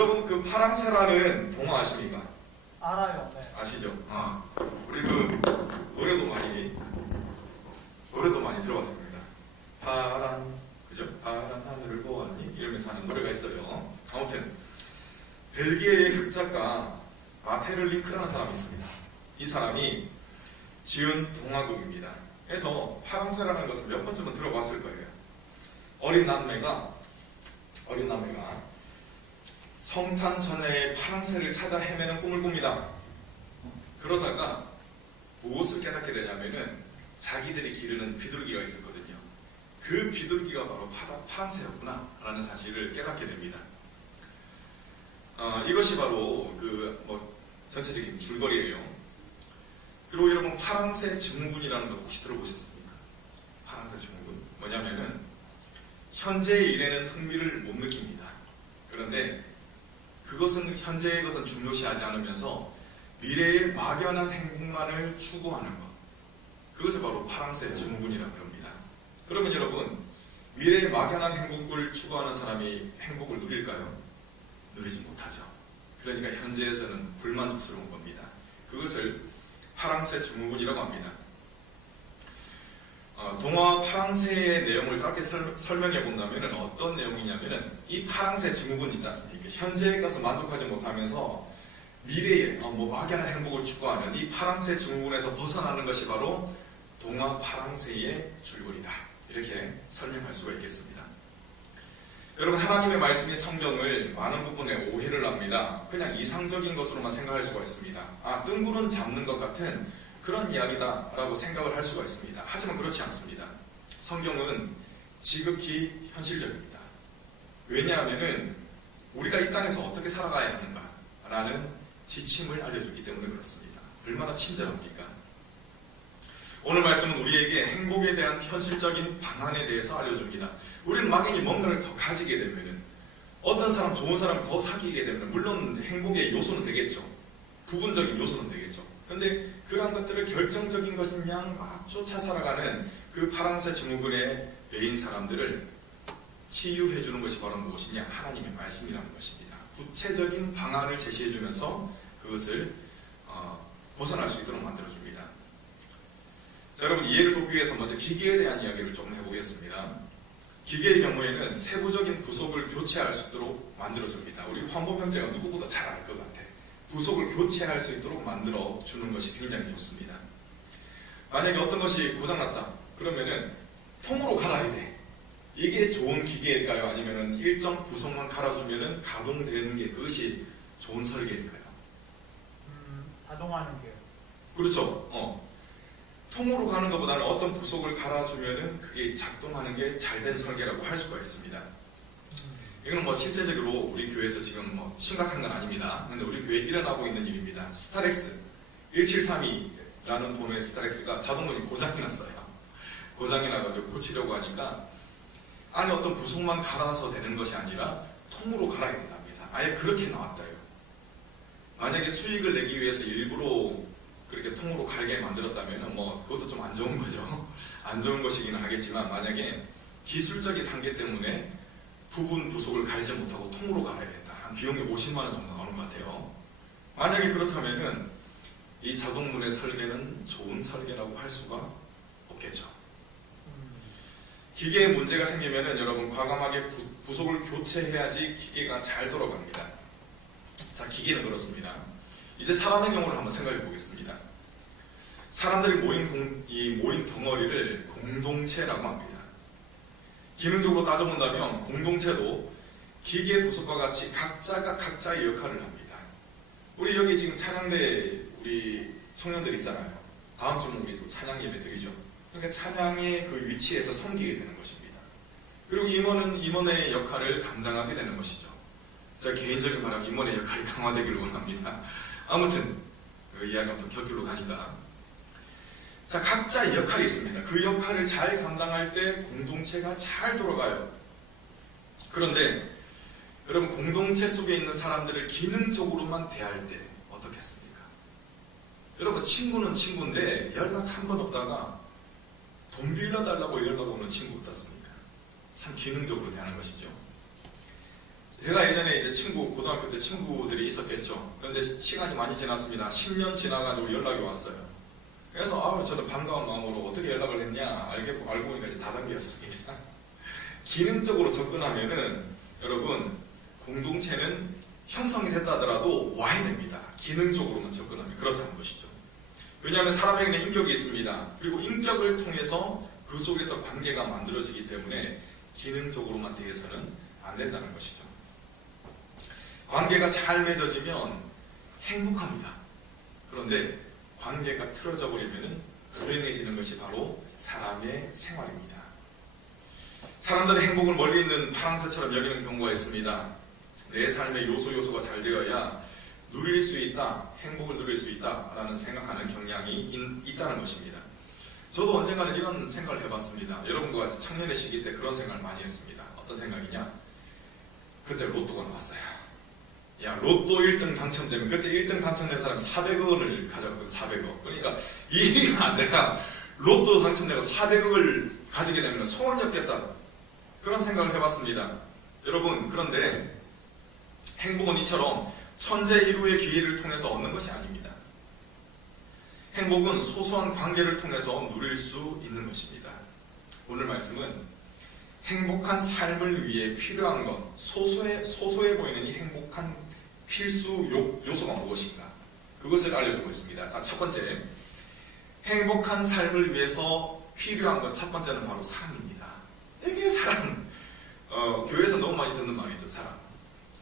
여러분 그 파랑새라는 동화 아십니까? 알아요. 네. 아시죠? 우리 노래도 많이 들어봤을 겁니다. 파란, 그죠? 파란 하늘을 보았니? 이러면서 하는 노래가 있어요. 아무튼 벨기에의 극작가 마테르 링크라는 사람이 있습니다. 이 사람이 지은 동화곡입니다. 그래서 파랑새라는 것을 몇 번쯤은 들어봤을 거예요. 어린 남매가 성탄 전에 파랑새를 찾아 헤매는 꿈을 꿉니다. 그러다가 무엇을 깨닫게 되냐면은 자기들이 기르는 비둘기가 있었거든요. 그 비둘기가 바로 파랑새였구나 라는 사실을 깨닫게 됩니다. 이것이 바로 전체적인 줄거리예요. 그리고 여러분 파랑새 증후군이라는 것 혹시 들어보셨습니까? 파랑새 증후군 뭐냐면은 현재의 일에는 흥미를 못 느낍니다. 그런데 그것은 현재의 것은 중요시하지 않으면서 미래의 막연한 행복만을 추구하는 것, 그것을 바로 파랑새 증후군이라고 합니다. 그러면 여러분 미래의 막연한 행복을 추구하는 사람이 행복을 누릴까요? 누리지 못하죠. 그러니까 현재에서는 불만족스러운 겁니다. 그것을 파랑새 증후군이라고 합니다. 동화 파랑새의 내용을 짧게 설명해 본다면 어떤 내용이냐면은 이 파랑새 증후군 있지 않습니까? 현재에 가서 만족하지 못하면서 미래에 막연한 행복을 추구하는 이 파랑새 증후군에서 벗어나는 것이 바로 동화 파랑새의 줄거리다. 이렇게 설명할 수가 있겠습니다. 여러분 하나님의 말씀이 성경을 많은 부분에 오해를 합니다. 그냥 이상적인 것으로만 생각할 수가 있습니다. 뜬구름 잡는 것 같은 그런 이야기다 라고 생각을 할 수가 있습니다. 하지만 그렇지 않습니다. 성경은 지극히 현실적입니다. 왜냐하면 우리가 이 땅에서 어떻게 살아가야 하는가 라는 지침을 알려주기 때문에 그렇습니다. 얼마나 친절합니까? 오늘 말씀은 우리에게 행복에 대한 현실적인 방안에 대해서 알려줍니다. 우리는 막연히 뭔가를 더 가지게 되면은 어떤 사람, 좋은 사람을 더 사귀게 되면 물론 행복의 요소는 되겠죠. 부분적인 요소는 되겠죠. 그런데 그러한 것들을 결정적인 것인 양 막 쫓아 살아가는 그 파랑새 증후군의 배인 사람들을 치유해주는 것이 바로 무엇이냐? 하나님의 말씀이라는 것입니다. 구체적인 방안을 제시해주면서 그것을 벗어날 수 있도록 만들어줍니다. 자, 여러분 이해를 돕기 위해서 먼저 기계에 대한 이야기를 조금 해보겠습니다. 기계의 경우에는 세부적인 부속을 교체할 수 있도록 만들어줍니다. 우리 황보 형제가 누구보다 잘 알 것 같아. 부속을 교체할 수 있도록 만들어주는 것이 굉장히 좋습니다. 만약에 어떤 것이 고장났다 그러면은 통으로 갈아야 돼. 이게 좋은 기계일까요? 아니면은 일정 부속만 갈아주면은 가동되는 게 그것이 좋은 설계일까요? 가동하는 게요. 그렇죠. 통으로 가는 것보다는 어떤 부속을 갈아주면은 그게 작동하는 게 잘 된 설계라고 할 수가 있습니다. 이거는 실제적으로 우리 교회에서 지금 심각한 건 아닙니다. 근데 우리 교회에 일어나고 있는 일입니다. 스타렉스 1732라는 번호의 스타렉스가 자동문이 고장이 났어요. 고장이 나가지고 고치려고 하니까 안에 어떤 부속만 갈아서 되는 것이 아니라 통으로 갈아야 된답니다. 아예 그렇게 나왔다요. 만약에 수익을 내기 위해서 일부러 그렇게 통으로 갈게 만들었다면 그것도 좀 안 좋은 거죠. 안 좋은 것이기는 하겠지만 만약에 기술적인 한계 때문에 부분 부속을 갈지 못하고 통으로 갈아야 된다. 한 비용이 50만 원 정도 나오는 것 같아요. 만약에 그렇다면은 이 자동문의 설계는 좋은 설계라고 할 수가 없겠죠. 기계에 문제가 생기면은 여러분 과감하게 부속을 교체해야지 기계가 잘 돌아갑니다. 자, 기계는 그렇습니다. 이제 사람의 경우를 한번 생각해 보겠습니다. 사람들이 모인 덩어리를 공동체라고 합니다. 기능적으로 따져본다면 공동체도 기계 부속과 같이 각자가 각자의 역할을 합니다. 우리 여기 지금 찬양대 우리 청년들 있잖아요. 다음 주는 우리 찬양 예배 드리죠. 그러니까 찬양의 그 위치에서 섬기게 되는 것입니다. 그리고 임원은 임원의 역할을 감당하게 되는 것이죠. 제 개인적인 바람 임원의 역할이 강화되기를 원합니다. 아무튼 그 이야기가 더 곁길로 가니까 자, 각자의 역할이 있습니다. 그 역할을 잘 감당할 때 공동체가 잘 돌아가요. 그런데 여러분 공동체 속에 있는 사람들을 기능적으로만 대할 때 어떻겠습니까? 여러분 친구는 친구인데 연락 한 번 없다가 돈 빌려달라고 연락 오는 친구 어떻습니까? 참 기능적으로 대하는 것이죠. 제가 예전에 이제 고등학교 때 친구들이 있었겠죠. 그런데 시간이 많이 지났습니다. 10년 지나가지고 연락이 왔어요. 그래서 저는 반가운 마음으로 어떻게 연락을 했냐 알고 보니까 이제 다단계였습니다. 기능적으로 접근하면은 여러분 공동체는 형성이 됐다 하더라도 와야 됩니다. 기능적으로만 접근하면 그렇다는 것이죠. 왜냐하면 사람에게는 인격이 있습니다. 그리고 인격을 통해서 그 속에서 관계가 만들어지기 때문에 기능적으로만 대해서는 안 된다는 것이죠. 관계가 잘 맺어지면 행복합니다. 그런데 관계가 틀어져 버리면 불행해지는 것이 바로 사람의 생활입니다. 사람들의 행복을 멀리 있는 파랑새처럼 여기는 경우가 있습니다. 내 삶의 요소가 잘 되어야 누릴 수 있다, 행복을 누릴 수 있다라는 생각하는 경향이 있다는 것입니다. 저도 언젠가는 이런 생각을 해봤습니다. 여러분과 같이 청년의 시기 때 그런 생각을 많이 했습니다. 어떤 생각이냐? 그때 로또가 나왔어요. 야, 로또 1등 당첨되면 그때 1등 당첨된 사람이 400억을 가져갔거든. 400억. 그러니까 내가 로또 당첨되고 400억을 가지게 되면 소원 잡겠다. 그런 생각을 해봤습니다. 여러분, 그런데 행복은 이처럼 천재 일우의 기회를 통해서 얻는 것이 아닙니다. 행복은 소소한 관계를 통해서 누릴 수 있는 것입니다. 오늘 말씀은 행복한 삶을 위해 필요한 것, 소소해 보이는 이 행복한 필수 요소가 무엇인가? 그것을 알려주고 있습니다. 자, 첫 번째, 행복한 삶을 위해서 필요한 것 첫 번째는 바로 사랑입니다. 이게 사랑. 교회에서 너무 많이 듣는 말이죠, 사랑.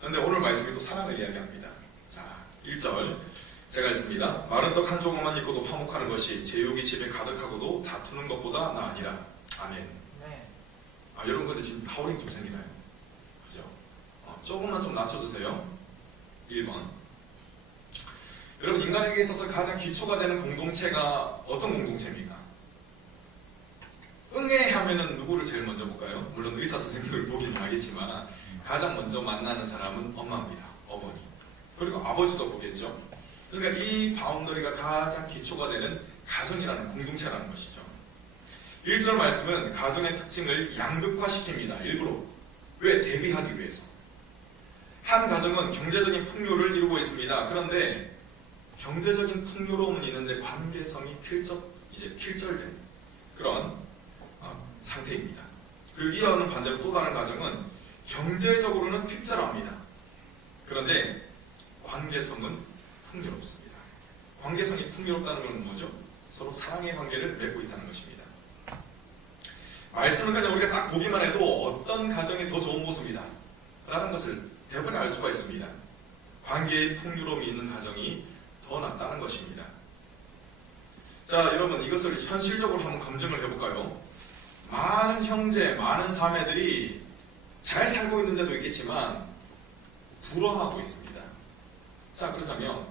그런데 오늘 말씀이 또 사랑을 이야기합니다. 자, 1절 제가 읽습니다. 마른 떡 한 조각만 있고도 화목하는 것이 제육이 집에 가득하고도 다투는 것보다 나으니라. 아멘. 네. 여러분 근데 지금 하울링 좀 생기나요? 그죠? 조금만 좀 낮춰주세요. 1번. 여러분, 인간에게 있어서 가장 기초가 되는 공동체가 어떤 공동체입니까? 응애하면은 누구를 제일 먼저 볼까요? 물론 의사 선생님을 보긴 하겠지만 가장 먼저 만나는 사람은 엄마입니다. 어머니. 그리고 아버지도 보겠죠. 그러니까 이 바운더리가 가장 기초가 되는 가정이라는 공동체라는 것이죠. 1절 말씀은 가정의 특징을 양극화시킵니다. 일부러. 왜? 대비하기 위해서. 한 가정은 경제적인 풍요를 이루고 있습니다. 그런데 경제적인 풍요로움은 있는데 관계성이 필절된 그런 상태입니다. 그리고 이와는 반대로 또 다른 가정은 경제적으로는 필절합니다. 그런데 관계성은 풍요롭습니다. 관계성이 풍요롭다는 것은 뭐죠? 서로 사랑의 관계를 맺고 있다는 것입니다. 말씀을 그냥 우리가 딱 보기만 해도 어떤 가정이 더 좋은 모습이다 라는 것을 대부분 알 수가 있습니다. 관계의 풍요로움이 있는 가정이 더 낫다는 것입니다. 자, 여러분, 이것을 현실적으로 한번 검증을 해볼까요? 많은 형제, 많은 자매들이 잘 살고 있는 데도 있겠지만 불화하고 있습니다. 자, 그렇다면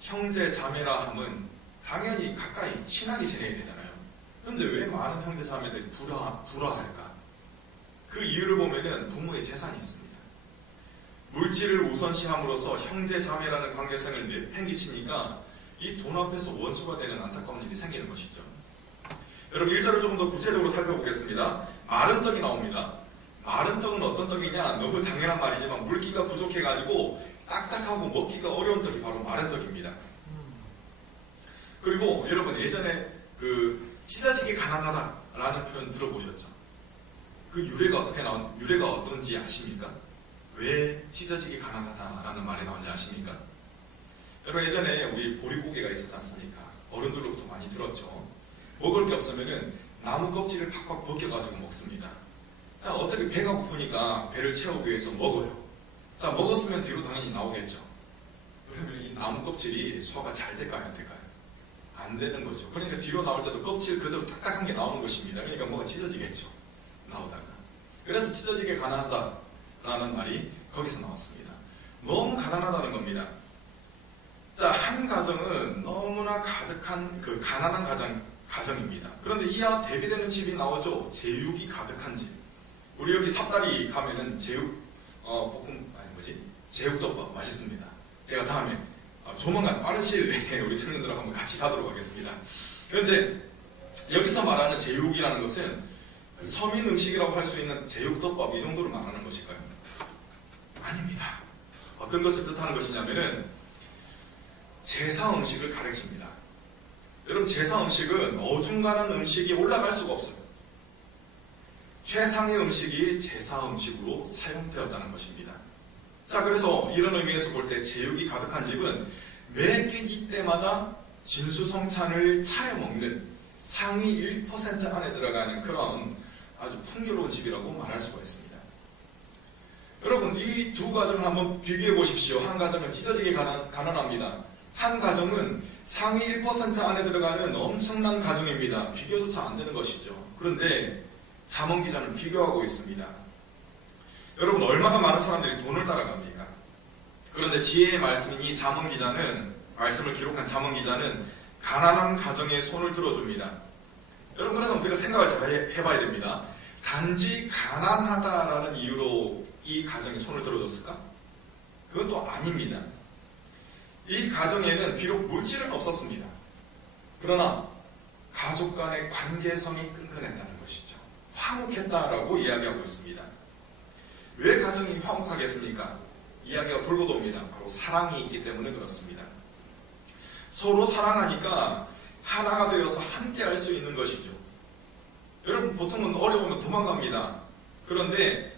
형제, 자매라 함은 당연히 가까이 친하게 지내야 되잖아요. 그런데 왜 많은 형제, 자매들이 불화할까? 그 이유를 보면은 부모의 재산이 있습니다. 물질을 우선시함으로써 형제, 자매라는 관계성을 내팽개치니까 이 돈 앞에서 원수가 되는 안타까운 일이 생기는 것이죠. 여러분, 1절을 조금 더 구체적으로 살펴보겠습니다. 마른 떡이 나옵니다. 마른 떡은 어떤 떡이냐? 너무 당연한 말이지만 물기가 부족해가지고 딱딱하고 먹기가 어려운 떡이 바로 마른 떡입니다. 그리고 여러분, 예전에 찢어지기 가난하다라는 표현 들어보셨죠? 그 유래가 어떤지 아십니까? 왜 찢어지기 가난하다라는 말이 나온지 아십니까? 여러분, 예전에 우리 보리고개가 있었지 않습니까? 어른들로부터 많이 들었죠. 먹을 게 없으면은 나무 껍질을 팍팍 벗겨가지고 먹습니다. 자, 어떻게 배가 고프니까 배를 채우기 위해서 먹어요. 자, 먹었으면 뒤로 당연히 나오겠죠. 그러면 이 나무 껍질이 소화가 잘 될까요, 안 될까요? 안 되는 거죠. 그러니까 뒤로 나올 때도 껍질 그대로 딱딱한 게 나오는 것입니다. 그러니까 뭐가 찢어지겠죠, 나오다가. 그래서 찢어지게 가난하다라는 말이 거기서 나왔습니다. 너무 가난하다는 겁니다. 자, 한 가정은 너무나 가득한 그 가난한 가정입니다. 그런데 이와 대비되는 집이 나오죠. 제육이 가득한 집. 우리 여기 삽다리 가면은 제육덮밥 맛있습니다. 제가 다음에 조만간 빠른 시일 내에 우리 청년들하고 한번 같이 가도록 하겠습니다. 그런데 여기서 말하는 제육이라는 것은 서민 음식이라고 할 수 있는 제육덮밥 이 정도를 말하는 것일까요? 아닙니다. 어떤 것을 뜻하는 것이냐면은 제사 음식을 가리킵니다. 여러분, 제사 음식은 어중간한 음식이 올라갈 수가 없어요. 최상의 음식이 제사 음식으로 사용되었다는 것입니다. 자, 그래서 이런 의미에서 볼 때 제육이 가득한 집은 매 끼니 때마다 진수성찬을 차려 먹는 상위 1% 안에 들어가는 그런 아주 풍요로운 집이라고 말할 수가 있습니다. 여러분, 이 두 가정을 한번 비교해 보십시오. 한 가정은 찢어지게 가난합니다. 한 가정은 상위 1% 안에 들어가는 엄청난 가정입니다. 비교조차 안 되는 것이죠. 그런데 잠언 기자는 비교하고 있습니다. 여러분, 얼마나 많은 사람들이 돈을 따라갑니까? 그런데 지혜의 말씀인 이 잠언 기자는, 말씀을 기록한 잠언 기자는 가난한 가정에 손을 들어줍니다. 여러분, 그래서 우리가 생각을 잘 해봐야 됩니다. 단지 가난하다라는 이유로 이 가정에 손을 들어줬을까? 그건 또 아닙니다. 이 가정에는 비록 물질은 없었습니다. 그러나 가족 간의 관계성이 끈끈했다는 것이죠. 화목했다라고 이야기하고 있습니다. 왜 가정이 화목하겠습니까? 이야기가 돌고 돕니다. 바로 사랑이 있기 때문에 그렇습니다. 서로 사랑하니까 하나가 되어서 함께 할 수 있는 것이죠. 여러분, 보통은 어려우면 도망갑니다. 그런데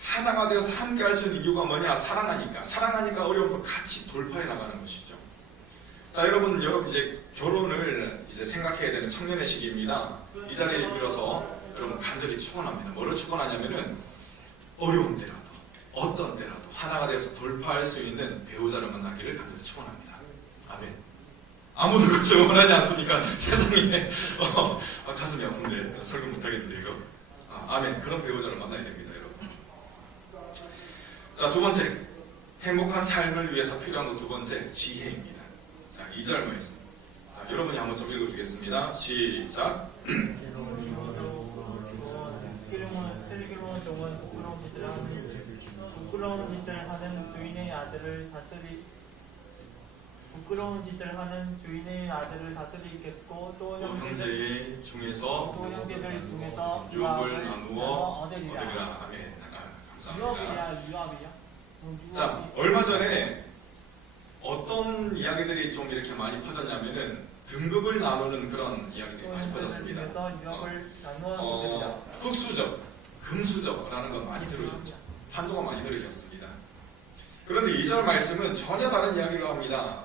하나가 되어서 함께 할 수 있는 이유가 뭐냐? 사랑하니까 어려움도 같이 돌파해 나가는 것이죠. 자, 여러분 이제 결혼을 이제 생각해야 되는 청년의 시기입니다. 이 자리에 빌어서 여러분 간절히 축원합니다. 뭐를 축원하냐면은 어려운 때라도 어떤 때라도 하나가 되어서 돌파할 수 있는 배우자를 만나기를 간절히 축원합니다. 아멘. 아무도 그것을 원하지 않습니까? 세상에. 가슴이 아픈데 설교 못하겠는데 이거. 아멘. 그런 배우자를 만나야 됩니다, 여러분. 자, 두 번째, 행복한 삶을 위해서 필요한 것 두 번째, 지혜입니다. 자, 2절 말씀. 자, 여러분이 한번 좀 읽어주겠습니다. 시작. 슬기로운 종은 부끄러운 짓을 하는 주인의 아들을 다스리겠고 또 형제들 중에서 유업을 나누어 얻으리라. 아멘. 감사합니다. 유업이야? 자, 얼마 전에 어떤 이야기들이 좀 이렇게 많이 퍼졌냐면은 등급을 나누는 그런 이야기들이 많이 퍼졌습니다. 흑수저, 금수저라는 건 많이 들으셨죠? 한동안 많이 들으셨습니다. 그런데 2절 말씀은 전혀 다른 이야기를 합니다.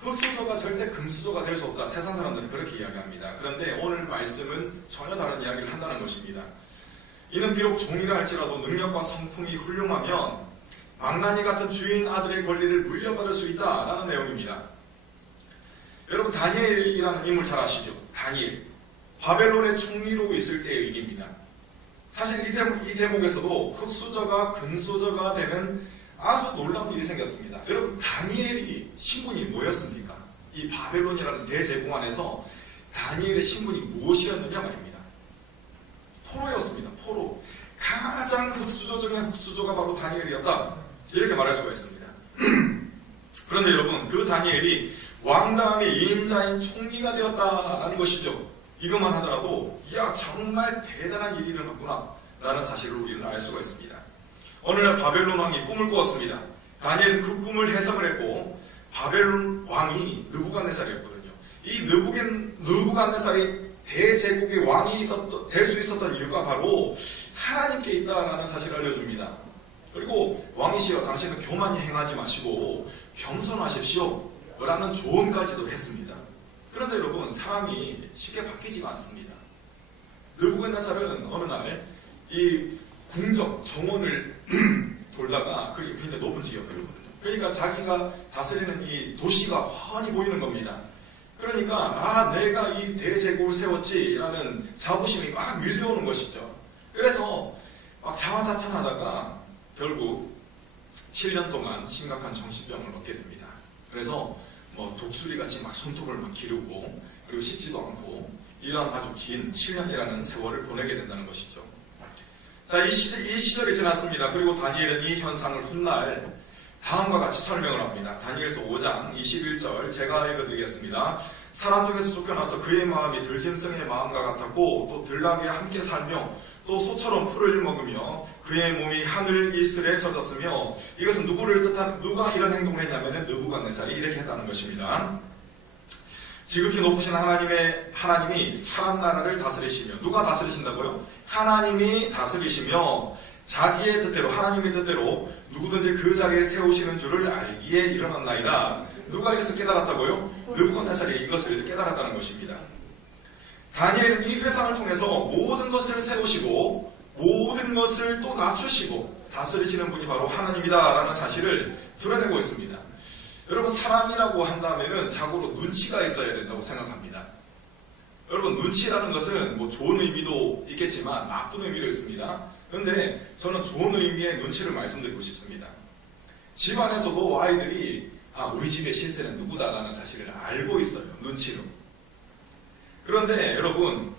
흑수저가 절대 금수저가 될 수 없다. 세상 사람들은 그렇게 이야기합니다. 그런데 오늘 말씀은 전혀 다른 이야기를 한다는 것입니다. 이는 비록 종이라 할지라도 능력과 성품이 훌륭하면 망나니 같은 주인 아들의 권리를 물려받을 수 있다라는 내용입니다. 여러분, 다니엘이라는 인물 잘 아시죠? 다니엘. 바벨론의 총리로 있을 때의 일입니다. 사실 이 대목에서도 흑수저가 금수저가 되는 아주 놀라운 일이 생겼습니다. 여러분, 다니엘이 신분이 뭐였습니까? 이 바벨론이라는 대제국 안에서 다니엘의 신분이 무엇이었느냐 말입니다. 포로였습니다. 포로. 가장 흑수저 중에 흑수저가 바로 다니엘이었다. 이렇게 말할 수가 있습니다. 그런데 여러분, 그 다니엘이 왕 다음의 2인자인 총리가 되었다라는 것이죠. 이것만 하더라도 이야, 정말 대단한 일이 일어났구나 라는 사실을 우리는 알 수가 있습니다. 어느 날 바벨론 왕이 꿈을 꾸었습니다. 다니엘은 그 꿈을 해석을 했고, 바벨론 왕이 느부갓네살이었거든요. 이 느부갓네살이 대제국의 왕이 될 수 있었던 이유가 바로 하나님께 있다라는 사실을 알려줍니다. 그리고 왕이시여, 당신은 교만히 행하지 마시고 겸손하십시오 라는 조언까지도 했습니다. 그런데 여러분, 사람이 쉽게 바뀌지가 않습니다. 느부갓네살은 어느 날 이 궁정, 정원을 돌다가 그게 굉장히 높은 지역이거든요. 그러니까 자기가 다스리는 이 도시가 훤히 보이는 겁니다. 그러니까 내가 이 대제국을 세웠지라는 자부심이 막 밀려오는 것이죠. 그래서 막 자화자찬하다가 결국 7년 동안 심각한 정신병을 얻게 됩니다. 그래서 독수리같이 막 손톱을 막 기르고, 그리고 씻지도 않고 이런 아주 긴 7년이라는 세월을 보내게 된다는 것이죠. 자, 이 시절이 지났습니다. 그리고 다니엘은 이 현상을 훗날 다음과 같이 설명을 합니다. 다니엘서 5장 21절 제가 읽어드리겠습니다. 사람 중에서 쫓겨나서 그의 마음이 들짐승의 마음과 같았고 또 들나귀와 함께 살며 또 소처럼 풀을 먹으며 그의 몸이 하늘 이슬에 젖었으며 이것은 누구를 뜻한 누가 이런 행동을 했냐면은 느부갓네살이 이렇게 했다는 것입니다. 지극히 높으신 하나님이 사람 나라를 다스리시며 누가 다스리신다고요? 하나님이 다스리시며 자기의 뜻대로 하나님의 뜻대로 누구든지 그 자리에 세우시는 줄을 알기에 일어났나이다. 누가 이것을 깨달았다고요? 느부갓네살이 이것을 깨달았다는 것입니다. 다니엘은 이 회상을 통해서 모든 것을 세우시고 모든 것을 또 낮추시고 다스리시는 분이 바로 하나님이다라는 사실을 드러내고 있습니다. 여러분, 사람이라고 한다면은 자고로 눈치가 있어야 된다고 생각합니다. 여러분, 눈치라는 것은 뭐 좋은 의미도 있겠지만 나쁜 의미도 있습니다. 그런데 저는 좋은 의미의 눈치를 말씀드리고 싶습니다. 집안에서도 아이들이 우리 집의 신세는 누구다라는 사실을 알고 있어요. 눈치로. 그런데 여러분,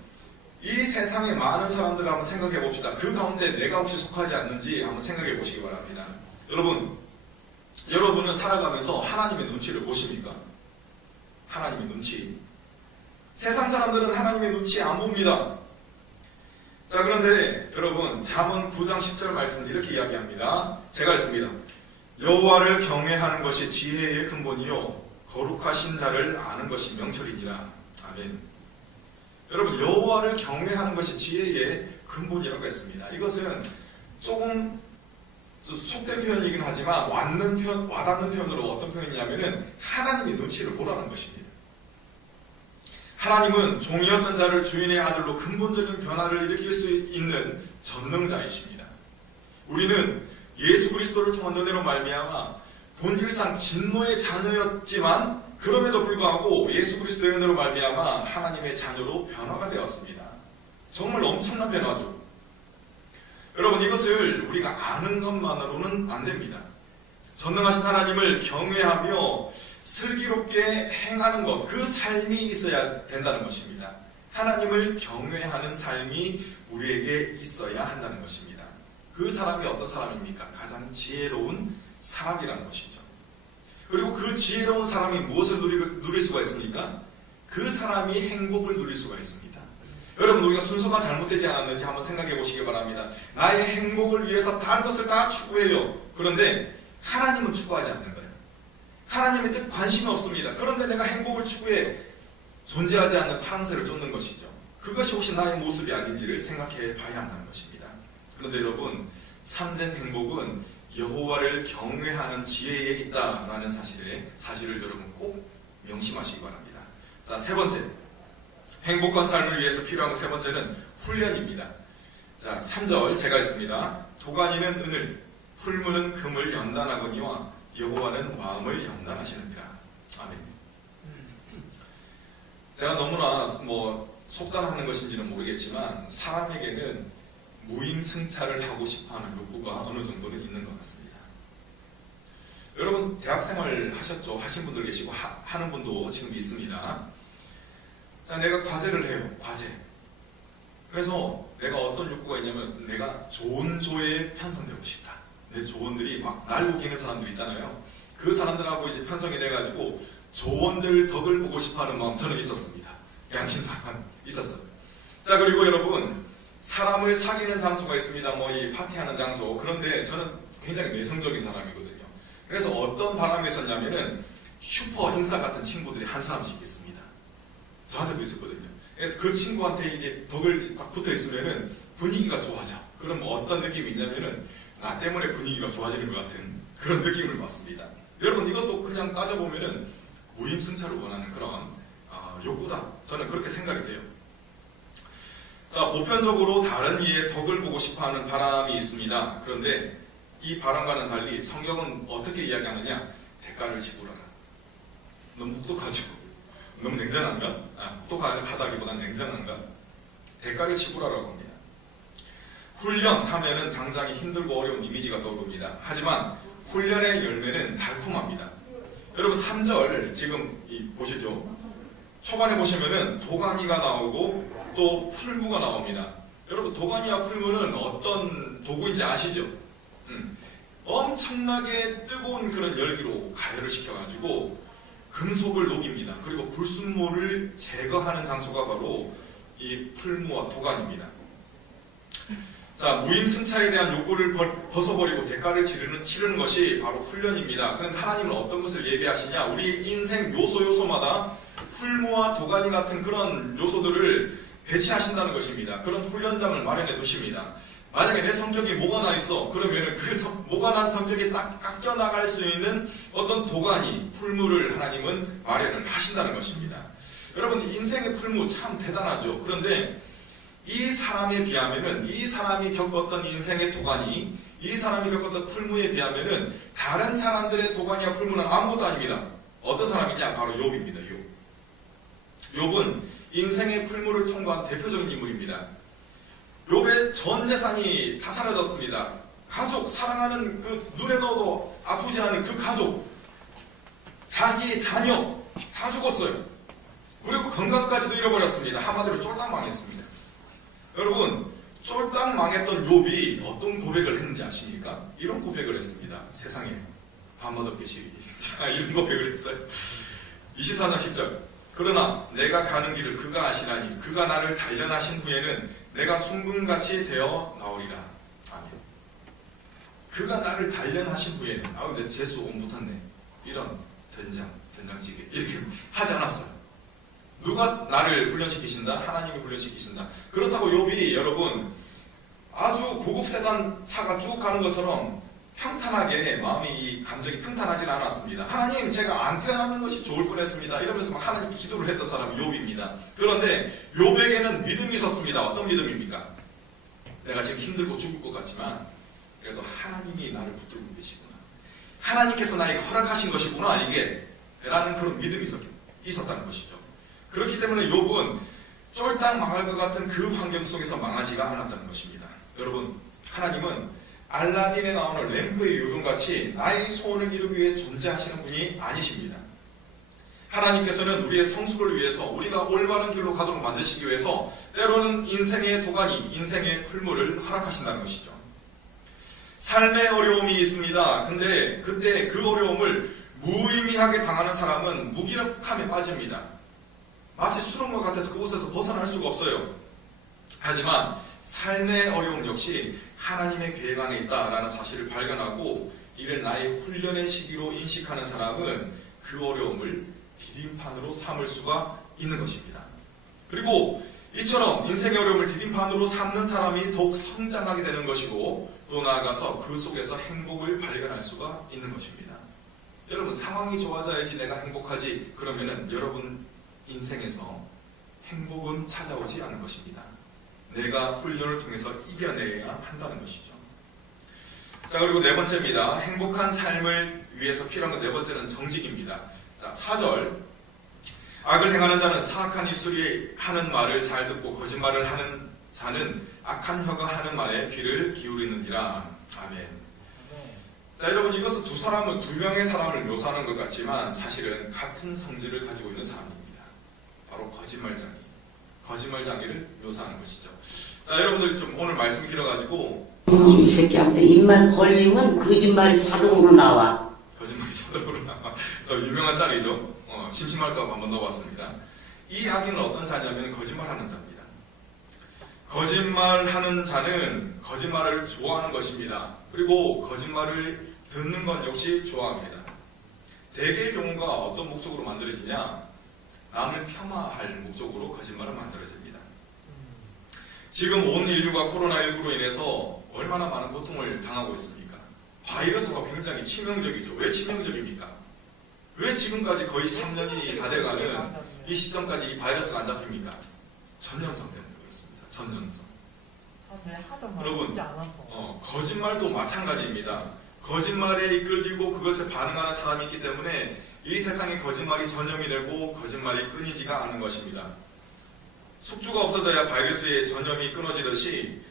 이 세상에 많은 사람들 한번 생각해 봅시다. 그 가운데 내가 혹시 속하지 않는지 한번 생각해 보시기 바랍니다. 여러분은 살아가면서 하나님의 눈치를 보십니까? 하나님의 눈치. 세상 사람들은 하나님의 눈치 안 봅니다. 자, 그런데 여러분, 잠언 9장 10절 말씀은 이렇게 이야기합니다. 제가 읽습니다. 여호와를 경외하는 것이 지혜의 근본이요 거룩하신 자를 아는 것이 명철이니라. 아멘. 여러분, 여호와를 경외하는 것이 지혜의 근본이라고 했습니다. 이것은 조금 속된 표현이긴 하지만 와닿는 표현으로 어떤 표현이냐면은 하나님의 눈치를 보라는 것입니다. 하나님은 종이었던 자를 주인의 아들로 근본적인 변화를 일으킬 수 있는 전능자이십니다. 우리는 예수 그리스도를 통한 은혜로 말미암아 본질상 진노의 자녀였지만 그럼에도 불구하고 예수 그리스도의 은혜로 말미암아 하나님의 자녀로 변화가 되었습니다. 정말 엄청난 변화죠. 여러분, 이것을 우리가 아는 것만으로는 안 됩니다. 전능하신 하나님을 경외하며 슬기롭게 행하는 것, 그 삶이 있어야 된다는 것입니다. 하나님을 경외하는 삶이 우리에게 있어야 한다는 것입니다. 그 사람이 어떤 사람입니까? 가장 지혜로운 사람이라는 것이죠. 그리고 그 지혜로운 사람이 무엇을 누릴 수가 있습니까? 그 사람이 행복을 누릴 수가 있습니다. 여러분, 우리가 순서가 잘못되지 않았는지 한번 생각해 보시기 바랍니다. 나의 행복을 위해서 다른 것을 다 추구해요. 그런데 하나님은 추구하지 않는 거예요. 하나님의 뜻 관심이 없습니다. 그런데 내가 행복을 추구해 존재하지 않는 파랑새를 쫓는 것이죠. 그것이 혹시 나의 모습이 아닌지를 생각해 봐야 한다는 것입니다. 그런데 여러분, 참된 행복은 여호와를 경외하는 지혜에 있다라는 사실을 여러분 꼭 명심하시기 바랍니다. 자, 세 번째, 행복한 삶을 위해서 필요한 세 번째는 훈련입니다. 자, 3절 제가 읽습니다. 도가니는 은을, 풀무는 금을 연단하거니와 여호와는 마음을 연단하시느니라. 아멘. 제가 너무나 속단하는 것인지는 모르겠지만 사람에게는 무임승차를 하고 싶어하는 욕구가 어느 정도는 있는 것 같습니다. 여러분, 대학생활 하셨죠? 하신 분들 계시고 하는 분도 지금 있습니다. 자, 내가 과제를 해요. 과제. 그래서 내가 어떤 욕구가 있냐면 내가 좋은 조에 편성되고 싶다. 내 조원들이 막 날고 기는 사람들 있잖아요. 그 사람들하고 이제 편성이 돼가지고 조원들 덕을 보고 싶어하는 마음 저는 있었습니다. 양심상은 있었어요. 자, 그리고 여러분, 사람을 사귀는 장소가 있습니다. 이 파티하는 장소. 그런데 저는 굉장히 내성적인 사람이거든요. 그래서 어떤 바람이 있었냐면은 슈퍼 인싸 같은 친구들이 한 사람씩 있습니다. 저한테도 있었거든요. 그래서 그 친구한테 이제 덕을 딱 붙어 있으면은 분위기가 좋아져. 그럼 어떤 느낌이 있냐면은 나 때문에 분위기가 좋아지는 것 같은 그런 느낌을 받습니다. 여러분, 이것도 그냥 따져보면은 무임승차를 원하는 그런 욕구다. 저는 그렇게 생각이 돼요. 자, 보편적으로 다른 이의 덕을 보고 싶어하는 바람이 있습니다. 그런데 이 바람과는 달리 성경은 어떻게 이야기하느냐? 대가를 지불하라. 너무 혹독하죠? 너무 냉정한가? 혹독하다기보다는 냉정한가? 대가를 지불하라고 합니다. 훈련하면은 당장이 힘들고 어려운 이미지가 떠오릅니다. 하지만 훈련의 열매는 달콤합니다. 여러분, 3절 지금 보시죠. 초반에 보시면은 도가니가 나오고 또 풀무가 나옵니다. 여러분, 도가니와 풀무는 어떤 도구인지 아시죠? 엄청나게 뜨거운 그런 열기로 가열을 시켜가지고 금속을 녹입니다. 그리고 불순물을 제거하는 장소가 바로 이 풀무와 도가니입니다. 자, 무임승차에 대한 욕구를 벗어버리고 대가를 치르는 것이 바로 훈련입니다. 그런데 하나님은 어떤 것을 예비하시냐? 우리 인생 요소마다 풀무와 도가니 같은 그런 요소들을 배치하신다는 것입니다. 그런 훈련장을 마련해 두십니다. 만약에 내 성격이 뭐가 나 있어, 그러면은 뭐가 난 성격이 딱 깎여 나갈 수 있는 어떤 도가니, 풀무를 하나님은 마련을 하신다는 것입니다. 여러분, 인생의 풀무 참 대단하죠. 그런데 이 사람에 비하면은, 이 사람이 겪었던 인생의 도가니, 이 사람이 겪었던 풀무에 비하면은 다른 사람들의 도가니와 풀무는 아무것도 아닙니다. 어떤 사람이냐? 바로 욥입니다. 욥은 인생의 풀무를 통과한 대표적인 인물입니다. 욥의 전 재산이 다 사라졌습니다. 가족, 사랑하는 그 눈에 넣어도 아프지 않은 그 가족, 자기 자녀 다 죽었어요. 그리고 건강까지도 잃어버렸습니다. 한마디로 쫄딱 망했습니다. 여러분, 쫄딱 망했던 욥이 어떤 고백을 했는지 아십니까? 이런 고백을 했습니다. 세상에 밤낮 없게 시리. 자, 이런 고백을 했어요. 24장 10절. 그러나 내가 가는 길을 그가 아시나니 그가 나를 단련하신 후에는 내가 순금같이 되어 나오리라. 아멘. 그가 나를 단련하신 후에는, 근데 재수 온 못했네. 이런 된장찌개 이렇게 하지 않았어요. 누가 나를 훈련시키신다? 하나님이 훈련시키신다. 그렇다고 욥이 여러분 아주 고급 세단 차가 쭉 가는 것처럼 평탄하게 마음이, 이 감정이 평탄하진 않았습니다. 하나님, 제가 안 태어나는 것이 좋을 뻔했습니다. 이러면서 막 하나님께 기도를 했던 사람이 욥입니다. 그런데 욥에게는 믿음이 있었습니다. 어떤 믿음입니까? 내가 지금 힘들고 죽을 것 같지만 그래도 하나님이 나를 붙들고 계시구나. 하나님께서 나에게 허락하신 것이구나, 이게 라는 그런 믿음이 있었다는 것이죠. 그렇기 때문에 욥은 쫄딱 망할 것 같은 그 환경 속에서 망하지가 않았다는 것입니다. 여러분, 하나님은 알라딘에 나오는 램프의 요정같이 나의 소원을 이루기 위해 존재하시는 분이 아니십니다. 하나님께서는 우리의 성숙을 위해서, 우리가 올바른 길로 가도록 만드시기 위해서 때로는 인생의 도가니, 인생의 풀무를 허락하신다는 것이죠. 삶의 어려움이 있습니다. 근데 그때 그 어려움을 무의미하게 당하는 사람은 무기력함에 빠집니다. 마치 수렁과 같아서 그곳에서 벗어날 수가 없어요. 하지만 삶의 어려움 역시 하나님의 계획 안에 있다라는 사실을 발견하고 이를 나의 훈련의 시기로 인식하는 사람은 그 어려움을 디딤판으로 삼을 수가 있는 것입니다. 그리고 이처럼 인생의 어려움을 디딤판으로 삼는 사람이 더욱 성장하게 되는 것이고, 또 나아가서 그 속에서 행복을 발견할 수가 있는 것입니다. 여러분, 상황이 좋아져야지 내가 행복하지, 그러면은 여러분 인생에서 행복은 찾아오지 않을 것입니다. 내가 훈련을 통해서 이겨내야 한다는 것이죠. 자, 그리고 네 번째입니다. 행복한 삶을 위해서 필요한 것 네 번째는 정직입니다. 자, 4절. 악을 행하는 자는 사악한 입술이 하는 말을 잘 듣고 거짓말을 하는 자는 악한 혀가 하는 말에 귀를 기울이느니라. 아멘. 자, 여러분, 이것은 두 명의 사람을 묘사하는 것 같지만 사실은 같은 성질을 가지고 있는 사람입니다. 바로 거짓말쟁이를 묘사하는 것이죠. 자, 여러분들 좀 오늘 말씀이 길어가지고 이 새끼한테 입만 벌리면 거짓말이 자동으로 나와. 거짓말이 자동으로 나와. 저 유명한 짤이죠. 심심할까 봐 한번 넣어봤습니다. 이 아기는 어떤 자냐면 거짓말하는 자입니다. 거짓말하는 자는 거짓말을 좋아하는 것입니다. 그리고 거짓말을 듣는 것 역시 좋아합니다. 대개의 경우가 어떤 목적으로 만들어지냐? 남을 폄하할 목적으로 거짓말을 만들어집니다. 지금 온 인류가 코로나19로 인해서 얼마나 많은 고통을 당하고 있습니까? 바이러스가 굉장히 치명적이죠. 왜 치명적입니까? 왜 지금까지 거의 3년이 다 돼가는 이 시점까지 이 바이러스가 안 잡힙니까? 전염성 때문에 그렇습니다. 전염성. 여러분, 거짓말도 마찬가지입니다. 거짓말에 이끌리고 그것에 반응하는 사람이 있기 때문에 이 세상에 거짓말이 전염이 되고 거짓말이 끊이지가 않는 것입니다. 숙주가 없어져야 바이러스의 전염이 끊어지듯이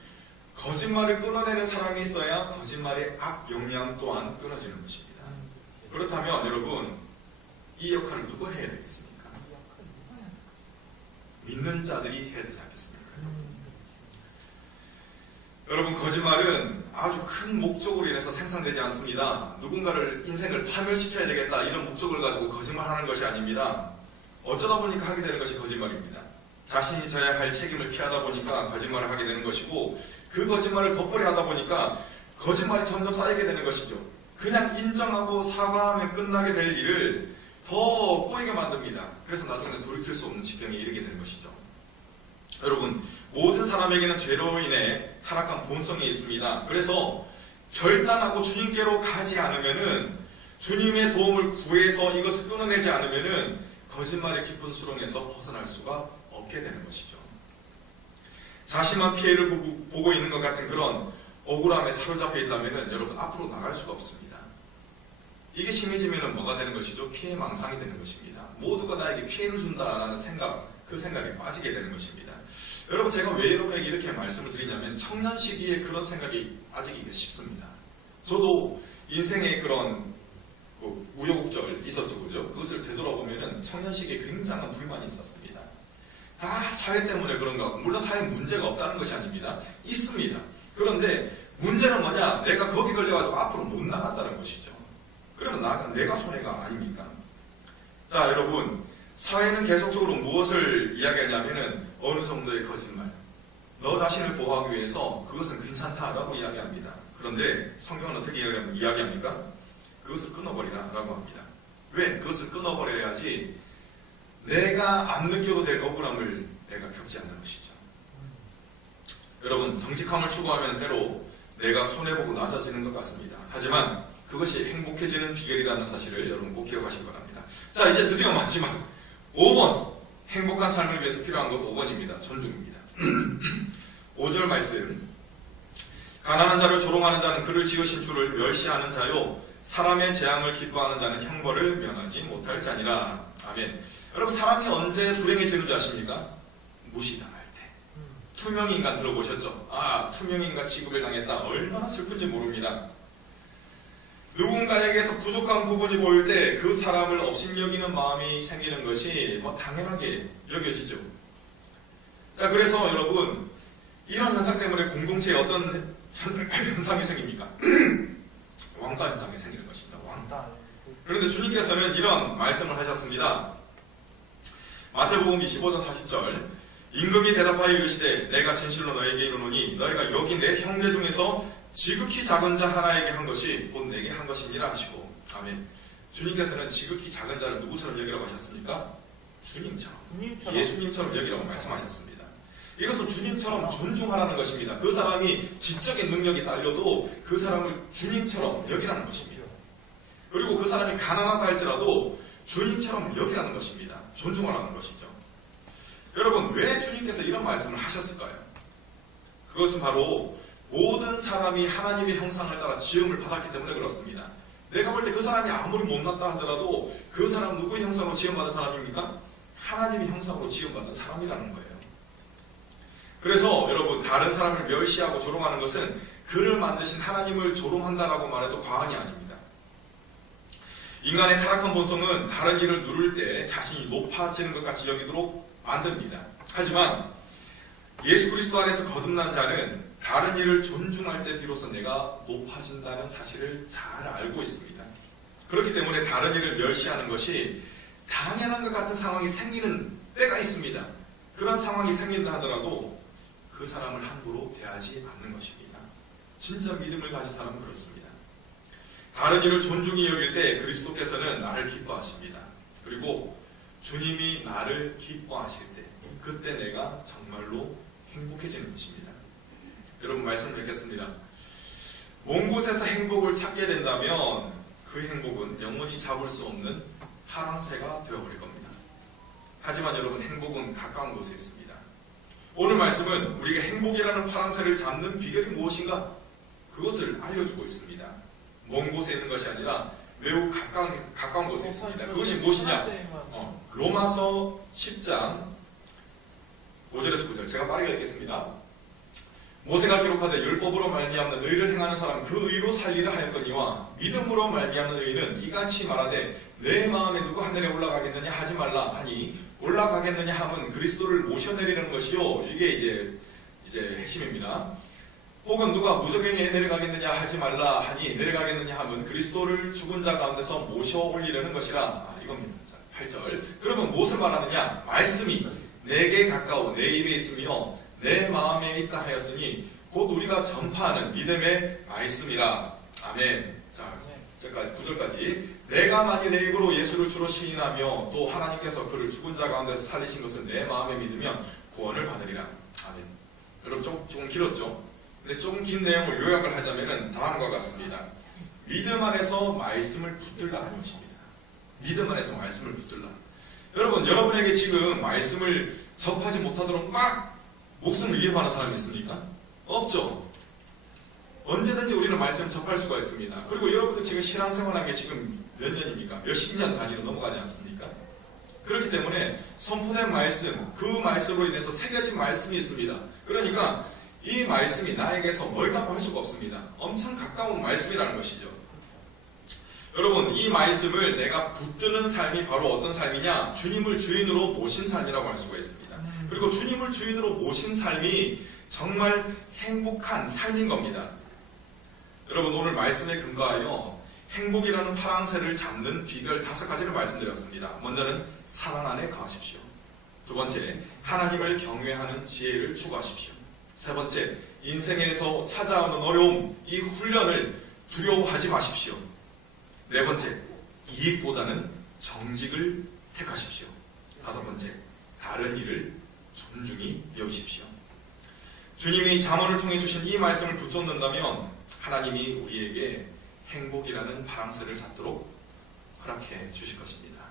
거짓말을 끊어내는 사람이 있어야 거짓말의 악영향 또한 끊어지는 것입니다. 그렇다면 여러분, 이 역할을 누가 해야 되겠습니까? 믿는 자들이 해야 되지 않겠습니까? 여러분, 거짓말은 아주 큰 목적으로 인해서 생산되지 않습니다. 누군가를 인생을 파멸시켜야 되겠다 이런 목적을 가지고 거짓말하는 것이 아닙니다. 어쩌다 보니까 하게 되는 것이 거짓말입니다. 자신이 져야 할 책임을 피하다 보니까 거짓말을 하게 되는 것이고, 그 거짓말을 덮으려 하다 보니까 거짓말이 점점 쌓이게 되는 것이죠. 그냥 인정하고 사과하면 끝나게 될 일을 더 꼬이게 만듭니다. 그래서 나중에는 돌이킬 수 없는 지경에 이르게 되는 것이죠. 여러분, 모든 사람에게는 죄로 인해 타락한 본성이 있습니다. 그래서 결단하고 주님께로 가지 않으면은, 주님의 도움을 구해서 이것을 끊어내지 않으면은 거짓말의 깊은 수렁에서 벗어날 수가 없게 되는 것이죠. 자신만 피해를 보고 있는 것 같은 그런 억울함에 사로잡혀 있다면은 여러분 앞으로 나갈 수가 없습니다. 이게 심해지면은 뭐가 되는 것이죠? 피해망상이 되는 것입니다. 모두가 나에게 피해를 준다라는 생각, 그 생각에 빠지게 되는 것입니다. 여러분, 제가 왜 여러분에게 이렇게 말씀을 드리냐면 청년 시기에 그런 생각이 아직 이게 쉽습니다. 저도 인생의 그런 우여곡절 있었죠, 그죠? 그것을 되돌아보면은 청년 시기에 굉장한 불만이 있었습니다. 다 사회 때문에 그런가 하고, 물론 사회에 문제가 없다는 것이 아닙니다. 있습니다. 그런데 문제는 뭐냐? 내가 거기 걸려가지고 앞으로 못 나간다는 것이죠. 그러면 내가 손해가 아닙니까? 자, 여러분, 사회는 계속적으로 무엇을 이야기하냐면은 어느 정도의 거짓말, 너 자신을 보호하기 위해서 그것은 괜찮다라고 이야기합니다. 그런데 성경은 어떻게 이야기합니까? 그것을 끊어버리라 라고 합니다. 왜? 그것을 끊어버려야지 내가 안 느껴도 될 억울함을 내가 겪지 않는 것이죠. 여러분, 정직함을 추구하면 때로 내가 손해보고 낮아지는 것 같습니다. 하지만 그것이 행복해지는 비결이라는 사실을 여러분 꼭 기억하시기 바랍니다. 자, 이제 드디어 마지막 5번, 행복한 삶을 위해서 필요한 것 5번입니다. 존중입니다. 5절 말씀, 가난한 자를 조롱하는 자는 그를 지으신 주를 멸시하는 자요, 사람의 재앙을 기뻐하는 자는 형벌을 면하지 못할 자니라. 아멘. 여러분, 사람이 언제 불행해지는 줄 아십니까? 무시당할 때. 투명인간 들어보셨죠? 투명인간 취급을 당했다. 얼마나 슬픈지 모릅니다. 누군가에게서 부족한 부분이 보일 때 그 사람을 업신여기는 마음이 생기는 것이 당연하게 여겨지죠. 자, 그래서 여러분, 이런 현상 때문에 공동체에 어떤 현상이 생깁니까? 왕따 현상이 생기는 것입니다. 왕따. 그런데 주님께서는 이런 말씀을 하셨습니다. 마태복음 25장 40절, 임금이 대답하여 이르시되 내가 진실로 너에게 이르노니 너희가 여기 내 형제 중에서 지극히 작은 자 하나에게 한 것이 곧 내게 한 것이니라 하시고. 아멘. 주님께서는 지극히 작은 자를 누구처럼 여기라고 하셨습니까? 주님처럼. 예수님처럼 여기라고 말씀하셨습니다. 이것은 주님처럼 존중하라는 것입니다. 그 사람이 지적인 능력이 딸려도 그 사람을 주님처럼 여기라는 것입니다. 그리고 그 사람이 가난하다 할지라도 주님처럼 여기라는 것입니다. 존중하라는 것이죠. 여러분, 왜 주님께서 이런 말씀을 하셨을까요? 그것은 바로 모든 사람이 하나님의 형상을 따라 지음을 받았기 때문에 그렇습니다. 내가 볼 때 그 사람이 아무리 못났다 하더라도 그 사람 누구의 형상으로 지음받은 사람입니까? 하나님의 형상으로 지음받은 사람이라는 거예요. 그래서 여러분, 다른 사람을 멸시하고 조롱하는 것은 그를 만드신 하나님을 조롱한다라고 말해도 과언이 아닙니다. 인간의 타락한 본성은 다른 일을 누릴 때 자신이 높아지는 것 같이 여기도록 만듭니다. 하지만 예수 그리스도 안에서 거듭난 자는 다른 일을 존중할 때 비로소 내가 높아진다는 사실을 잘 알고 있습니다. 그렇기 때문에 다른 일을 멸시하는 것이 당연한 것 같은 상황이 생기는 때가 있습니다. 그런 상황이 생긴다 하더라도 그 사람을 함부로 대하지 않는 것입니다. 진짜 믿음을 가진 사람은 그렇습니다. 다른 일을 존중히 여길 때 그리스도께서는 나를 기뻐하십니다. 그리고 주님이 나를 기뻐하실 때 그때 내가 정말로 행복해지는 것입니다. 여러분, 말씀을 읽겠습니다. 먼 곳에서 행복을 찾게 된다면 그 행복은 영원히 잡을 수 없는 파랑새가 되어버릴 겁니다. 하지만 여러분, 행복은 가까운 곳에 있습니다. 오늘 말씀은 우리가 행복이라는 파랑새를 잡는 비결이 무엇인가? 그것을 알려주고 있습니다. 먼 곳에 있는 것이 아니라 매우 가까운 곳에 있습니다. 그것이 무엇이냐? 로마서 10장 5절에서 9절, 제가 빠르게 읽겠습니다. 모세가 기록하되 율법으로 말미암는 의를 행하는 사람은 그 의로 살리라 하였거니와 믿음으로 말미암는 의는 이같이 말하되 내 마음에 누가 하늘에 올라가겠느냐 하지 말라 하니 올라가겠느냐 함은 그리스도를 모셔내리는 것이요. 이게 이제 핵심입니다. 혹은 누가 무저갱이에 내려가겠느냐 하지 말라 하니 내려가겠느냐 함은 그리스도를 죽은 자 가운데서 모셔 올리려는 것이라. 이겁니다. 8절. 그러면 무엇을 말하느냐? 말씀이 내게 가까워 내 입에 있으며 내 마음에 있다 하였으니 곧 우리가 전파하는 믿음의 말씀이라. 아멘. 자, 네. 저까지 9절까지. 내가 만일 내 입으로 예수를 주로 시인하며 또 하나님께서 그를 죽은 자 가운데서 살리신 것을 내 마음에 믿으면 구원을 받으리라. 아멘. 여러분 조금 길었죠? 근데 조금 긴 내용을 요약을 하자면은 다음과 같습니다. 믿음 안에서 말씀을 붙들라는 것입니다. 믿음 안에서 말씀을 붙들라. 여러분, 여러분에게 지금 말씀을 접하지 못하도록 막 목숨을 위협하는 사람이 있습니까? 없죠. 언제든지 우리는 말씀을 접할 수가 있습니다. 그리고 여러분들 지금 신앙생활한 게 지금 몇 년입니까? 몇십 년 단위로 넘어가지 않습니까? 그렇기 때문에 선포된 말씀, 그 말씀으로 인해서 새겨진 말씀이 있습니다. 그러니까 이 말씀이 나에게서 멀다고 할 수가 없습니다. 엄청 가까운 말씀이라는 것이죠. 여러분, 이 말씀을 내가 붙드는 삶이 바로 어떤 삶이냐? 주님을 주인으로 모신 삶이라고 할 수가 있습니다. 그리고 주님을 주인으로 모신 삶이 정말 행복한 삶인 겁니다. 여러분, 오늘 말씀에 근거하여 행복이라는 파랑새를 잡는 비결 5가지를 말씀드렸습니다. 먼저는 사랑 안에 거하십시오. 두 번째, 하나님을 경외하는 지혜를 추구하십시오. 세 번째, 인생에서 찾아오는 어려움, 이 훈련을 두려워하지 마십시오. 네 번째, 이익보다는 정직을 택하십시오. 다섯 번째, 다른 일을 존중히 여기십시오. 주님이 잠언을 통해 주신 이 말씀을 붙잡는다면 하나님이 우리에게 행복이라는 파랑새를 잡도록 허락해 주실 것입니다.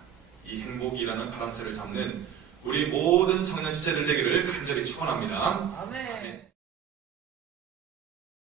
이 행복이라는 파랑새를 잡는 우리 모든 청년 지체들 되기를 간절히 축원합니다. 아멘. 아멘.